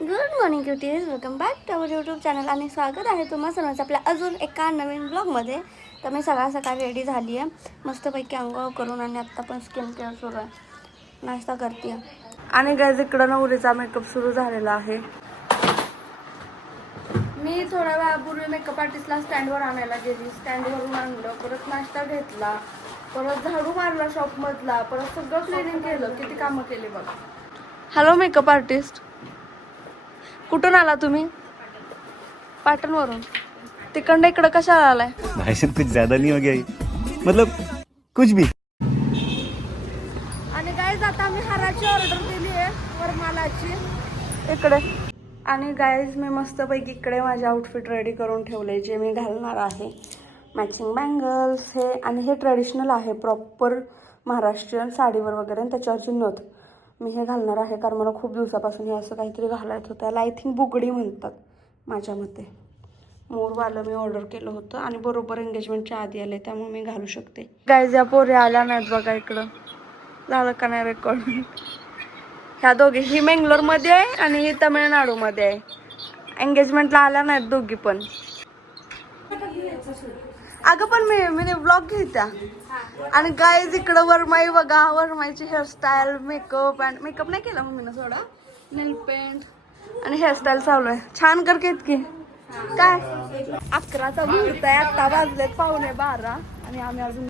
Good morning cuties, welcome back to our YouTube channel आणि स्वागत आहे तुम्हा सर्वांचं आपल्या अजून एका नवीन ब्लॉगमध्ये. तर मी सकाळ रेडी झाली आहे, मस्तपैकी अंघोळ करून आणि आत्ता पण स्किन केअर सुरू आहे, नाश्ता करते आणि गाईज इकडं नवरीचा मेकअप सुरू झालेला आहे. मी थोड्या वेळापूर्वी मेकअप आर्टिस्टला स्टँडवर आणायला गेली, स्टँडवरून आणलं, परत नाश्ता घेतला, परत झाडू मारला शॉपमधला, परत सगळं क्लिनिंग केलं, किती कामं केली बघा. हॅलो मेकअप आर्टिस्ट, कुठून आला तुम्ही? पाटणवरून. तिकडं इकडं कशाला आलाय? भाषण कुछ ज्यादा नहीं हो गया मतलब कुछ भी. आणि गाईज आता आम्ही हाराची ऑर्डर दिली आहे, वरमालाची इकडे. आणि गाईज मी मस्तपैकी इकडे माझे आउटफिट रेडी करून ठेवले, जे मी घालणार आहे. मॅचिंग बँगल्स हे, आणि हे ट्रेडिशनल आहे, प्रॉपर महाराष्ट्रीयन साडीवर वगैरे, आणि त्याच्यावरची नथ. मी हे घालणार आहे कारण मला खूप दिवसापासून हे असं काहीतरी घालायचं होतं. त्याला आय थिंक बुगडी म्हणतात माझ्या मते. मोरवालं मी ऑर्डर केलं होतं आणि बरोबर एंगेजमेंटच्या आधी आले, त्यामुळे मी घालू शकते. गाईज या पोरी आल्या नाहीत बघा इकडं. झालं का नाही रेकॉर्ड? ह्या दोघी, ही मेंगलोरमध्ये आहे आणि ही तामिळनाडूमध्ये आहे. एंगेजमेंटला आल्या नाहीत दोघी पण. अगं पण मी व्लॉग घेत्या. आणि गाईज इकडं वरमाई बघा, वरमाईची हेअरस्टाईल, मेकअप नाही केला मम्मीनं थोडा, नेल पेंट आणि हेअरस्टाईल चालू आहे. छान कर की इतकी काय. 11चा मुहूर्त आहे, आता वाजलेत 11:15 आणि आम्ही अजून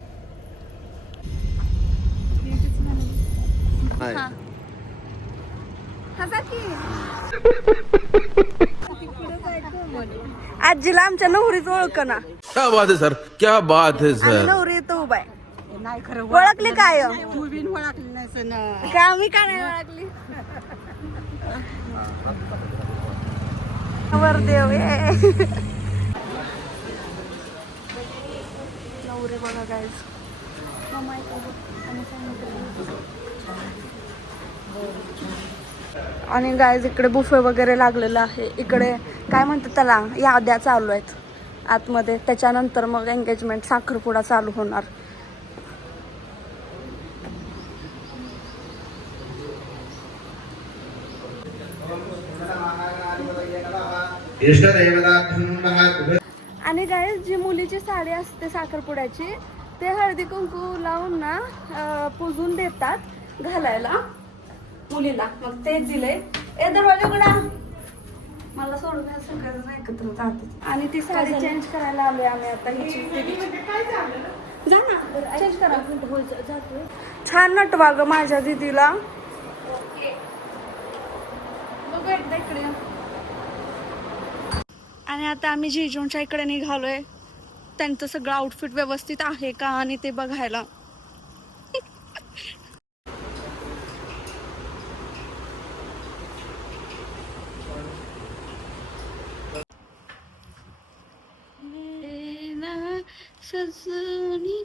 आजीला आमच्या नवरीच ओळख ना. क्या बात है सर, क्या बात है सर. नवरी तो उभा आहे. नाही खरं ओळखली काय? तू बिन ओळखली नाही ना. का मी का नाही ओळखली? वरदेव नवरी बघा गाईज. आणि गाईज इकडे बुफे वगैरे लागलेलं आहे. इकडे काय म्हणतात त्याला, याद्या चालू आहेत आतमध्ये. त्याच्यानंतर मग एंगेजमेंट, साखरपुडा चालू होणार. आणि गाईज जी मुलीची साडी असते साखरपुड्याची, ते हळदी कुंकू लावून ना पुजून देतात घालायला मुलीला. मग तेच दिले. ए दरवाजा उघडा, मला सोडून सगळं एकत्र जातात. आणि ती साडी चेंज करायला आलोय आम्ही आता. हिची जा ना चेंज करा. छान नटवा ग माझ्या दीदीला. बघू एकदा इकडे. आणि आता आम्ही जिजूंच्या इकडे निघालोय, त्यांचं सगळं आउटफिट व्यवस्थित आहे का आणि ते बघायला. सजनी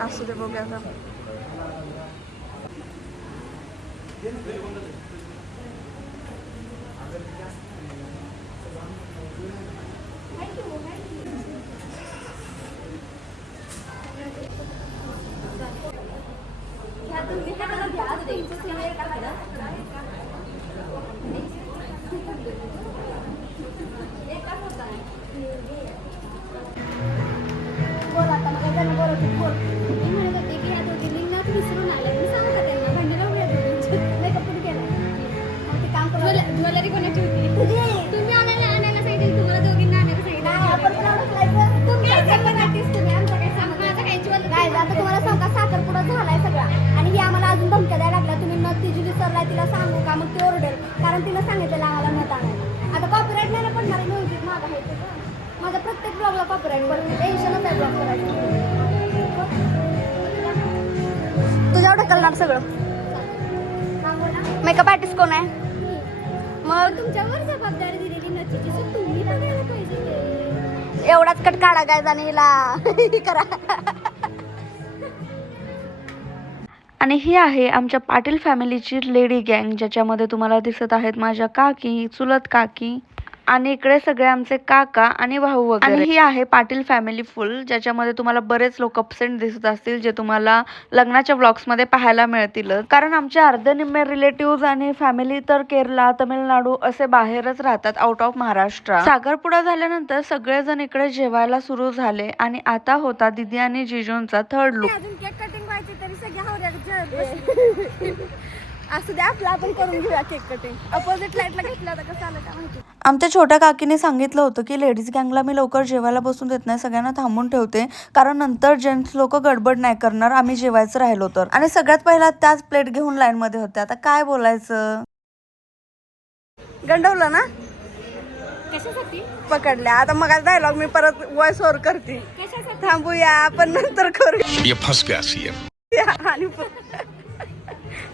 असू दे बघूया. ज्वेलरी कोणाची होती? तुम्ही आणायला सांगितलं, तुम्हाला दोघींना आणायला सांगितलं. आता तुम्हाला सांगा साखरपुडा झालाय सगळा आणि ही आम्हाला अजून धमक्या द्यायला लागला. तुम्ही नथ तिची विसरलाय, तिला सांगू का? मग ती ओरडेल, कारण तिला सांगितलेलं आम्हाला नथ आणायला. आता कॉपीराईट नाही पडणार, म्युझिक मागा आहे माझा प्रत्येक ब्लॉगला कॉपीराईट पडून टेन्शनच आहे ब्लॉग करायचं. तुझ्यावर ढकलणार सगळं. मेकअप आर्टिस्ट कोण आहे? मग तुमच्यावर जबाबदारी दिलेली नथीची, सो तुम्ही बघायला पाहिजे. एवढाच कट काढा गायज आणि हिला करा. आणि ही आहे आमच्या पाटील फॅमिलीची लेडी गँग, ज्याच्यामध्ये तुम्हाला दिसत आहेत माझ्या काकी, चुलत काकी आणि इकडे सगळे आमचे काका आणि भाऊ वगैरे. आणि ही आहे पाटील फॅमिली फुल, ज्याच्यामध्ये तुम्हाला बरेच लोक अब्सेंट दिसत असतील, जे तुम्हाला लग्नाच्या ब्लॉग्स मध्ये पाहायला मिळतील. कारण आमचे अर्धे निम्मे रिलेटिव्ह आणि फॅमिली तर केरला, तामिळनाडू असे बाहेरच राहतात, आउट ऑफ महाराष्ट्र. साखरपुडा झाल्यानंतर सगळेजण इकडे जेवायला सुरू झाले आणि आता होता दीदी आणि जिजूंचा थर्ड लुक. अजून केक कटिंग व्हायची तरी सगळ्या हावऱ्या असं द्या आपलं, आपण करून घेऊया केक कटिंग. अपोजिट लाईटला घेतलं होतं, कसं आलं काय माहिती. आमच्या छोट्या काकीने सांगितलं होतं की लेडीज गँगला मी लवकर जेवायला बसून देत नाही, सगळ्यांना थांबून ठेवते, कारण नंतर जेंट्स लोक गडबड नाही करणार आम्ही जेवायचं राहिलो तर. आणि सगळ्यात पहिला त्याच प्लेट घेऊन लाईन मध्ये होत्या. आता काय बोलायचं, गंडवलं ना, कशासाठी पकडल्या. आता मग डायलॉग मी परत वॉइस ओव्हर करते. थांबूया आपण नंतर करूया. ये फंस गया सीएम. आणि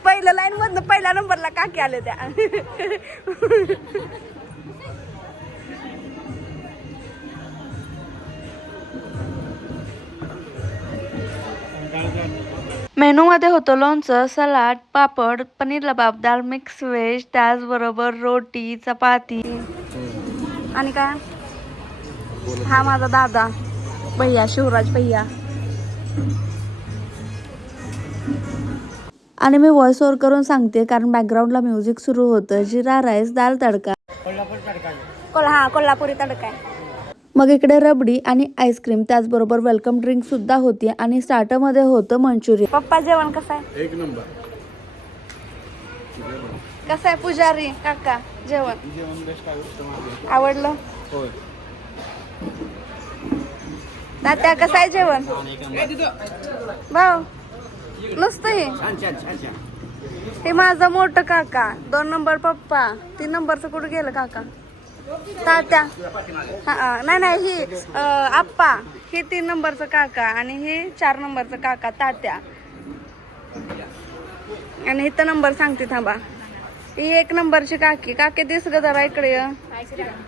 पहिल्या लाईन मधनं पहिल्या नंबरला काकी आले त्या. मेनू मध्ये होतं लोणचं, सलाड, पापड, पनीर लबाब, दाल मिक्स व्हेज, त्याचबरोबर रोटी, चपाती. आणि काय, हा माझा दादा भैया, शिवराज भैया. आणि मी व्हॉइस ओव्हर करून सांगते कारण बॅकग्राऊंडला म्युझिक सुरू होतं. जिरा राईस, दाल तडका, कोल्हापुरी तडका. मग इकडे रबडी आणि आईस्क्रीम, त्याचबरोबर वेलकम ड्रिंक सुद्धा होती. आणि स्टार्टर मध्ये होतं मंचुरियन. पप्पा जेवण कसं आहे? एक नंबर. कसं आहे पुजारी काका जेवण? आवडलं? तात्या कसं आहे जेवण? भाऊ नुसतं हे माझं मोठं काका, 2 नंबर पप्पा, 3 नंबरचं कुठं गेलं काका? तात्या. नाही ही आप्पा, हे 3 नंबरचं काका आणि हे 4 नंबरचं काका तात्या. आणि इथं नंबर सांगते थांबा. ही 1 नंबरची काकी, काकी दिस ग जरा इकडे.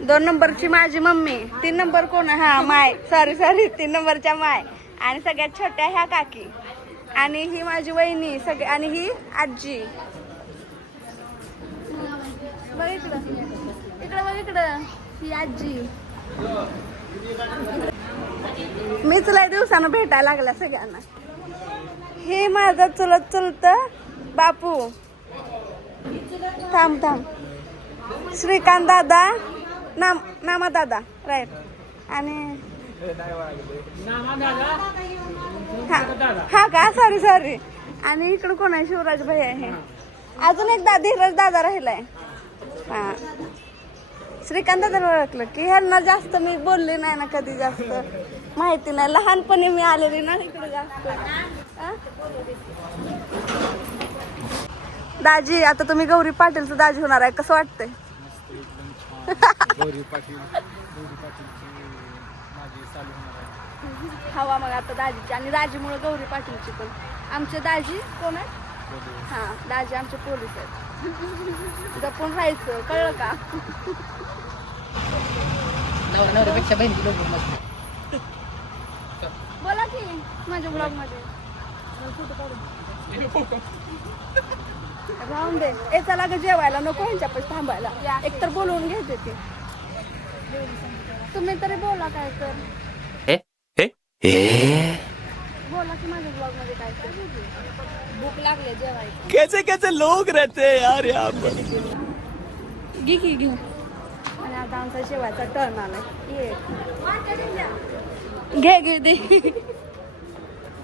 2 नंबरची माझी मम्मी. 3 नंबर कोण आहे? हा माय, सॉरी 3 नंबरच्या माय. आणि सगळ्यात छोट्या ह्या काकी. आणि ही माझी वहिनी सगळे. आणि ही आजी. बघ इकडं, इकडं बघ इकडं, ही आजी. मीच लय दिवसानं भेटायला लागल्या सगळ्यांना. हे माझं चुलत बापू. थांब श्रीकांत दादा, नामा दादा, राईट. आणि हा का, सॉरी. आणि इकडं कोण आहे? शिवराज भाई आहे. अजून एक धीरज दादा राहिलाय. हा, श्रीकांत दादा ओळखलं की ह्यांना जास्त मी बोलले नाही ना कधी, जास्त माहिती नाही. लहानपणी मी आलेली ना इकडे जास्त. दाजी, आता तुम्ही गौरी पाटीलचं दाजी होणार आहे, कसं वाटतंय? हवा मग आता दाजीची. आणि दाजीमुळे गौरी पाटीलची पण. आमचे दाजी कोण आहेत? हा, दाजी आमचे पोलीस आहेत. जपून राहायचं, कळलं का? बोला की माझ्या ब्लॉग मध्ये राहून दे. चला ग जेवायला, नको ह्यांच्या पैसे थांबायला. एकतर बोलवून घेते ते. तुम्ही तरी बोला काय तर. बोला की माझ्या ब्लॉग मध्ये काय तर. भूक लागले जेवायला. कैसे कैसे लोग रहते हैं यार यहाँ पर. घेऊ. आणि आता आमचा जेवायचा टर्न आलाय. घे दे.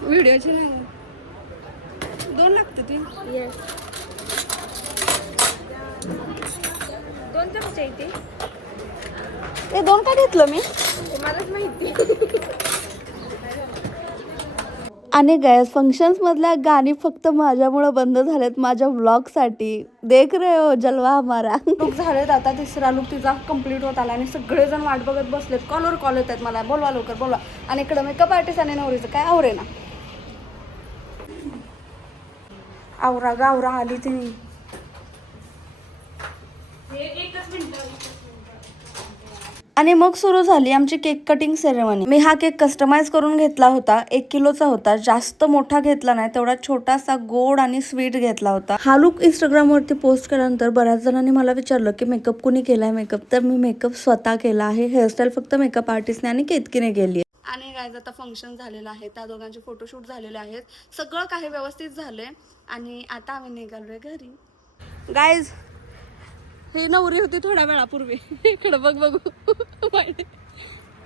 व्हिडिओची नाही 2 लागते ती. 2 चमचे इथे. ते 2 का घेतलं मी? मलाच माहिती. आणि गॅस फंक्शन्स मधल्या गाणी फक्त माझ्यामुळे बंद झालेत माझ्या व्लॉग साठी. देख रे हो जलवा हमारा. लुक झालेत आता. 3रा लुक तिचा कम्प्लीट होत आला आणि सगळेजण वाट बघत बसलेत. कॉलवर कॉल येत आहेत मला, बोलवा लवकर बोलवा. आणि इकडं मेकअप आर्टिस्ट आणि नवरीचं काय आवरे ना. आवरा गावरा आली तिने. आणि मग सुरू झाली आमची केक कटिंग सेरेमनी. मी हा केक कस्टमाइज करून घेतला होता. 1 किलोचा होता. जास्त मोठा घेतला नाही, तेवढा छोटासा गोड आणि स्वीट घेतला होता. हा लुक इंस्टाग्राम वरती पोस्ट केल्यानंतर बऱ्याच जणांनी मला विचारलं की मेकअप कुणी केलाय मेकअप. तर मी मेकअप स्वतः केला आहे. हेअरस्टाईल फक्त मेकअप आर्टिस्टने आणि केतकीने केली आहे. आणि गाईज आता फंक्शन झालेलं आहे. त्या दोघांचे फोटोशूट झालेले आहेत. सगळं काही व्यवस्थित झालंय आणि आता आम्ही निघालोय घरी. गाईज ही नवरी होती थोड्या वेळापूर्वी. इकडं बघ बघू.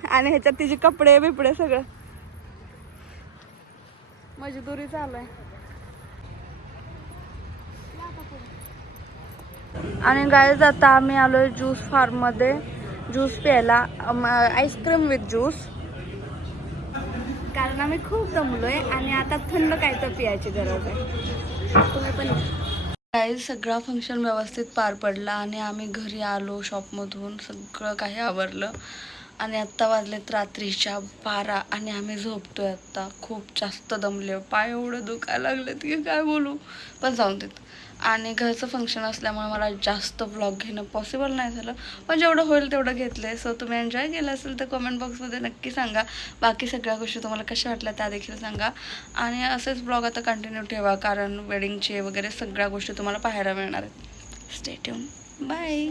आणि ह्याच्यात तिचे कपडे बिपडे सगळं मजदुरी चालू आहे. आणि गाईज आता आम्ही आलोय ज्यूस फार्म मध्ये ज्यूस प्यायला. Ice cream with juice. कारण आम्ही खूप दमलोय आणि आता थंड काय तर पियाची गरज आहे. तुम्ही पण गाईज सगळा फंक्शन व्यवस्थित पार पडला आणि आम्ही घरी आलो शॉपमधून. सगळं काही आवरलं आणि आत्ता वाजलेत रात्रीच्या 12 आणि आम्ही झोपतोय आत्ता. खूप जास्त दमले. पाय एवढं दुखायला लागलेत की काय बोलू. पण जाऊन देत. आणि घरचं फंक्शन असल्यामुळे मला जास्त व्लॉग घेणं पॉसिबल नाही झालं. पण जेवढं होईल तेवढं घेतलंय. सो तुम्ही एन्जॉय केलं असेल तर कमेंट बॉक्समध्ये नक्की सांगा. बाकी सगळ्या गोष्टी तुम्हाला कशा वाटल्या त्या देखील सांगा. आणि असेच ब्लॉग आता कंटिन्यू ठेवा कारण वेडिंगचे वगैरे सगळ्या गोष्टी तुम्हाला पाहायला मिळणार आहेत. Stay tune. बाय.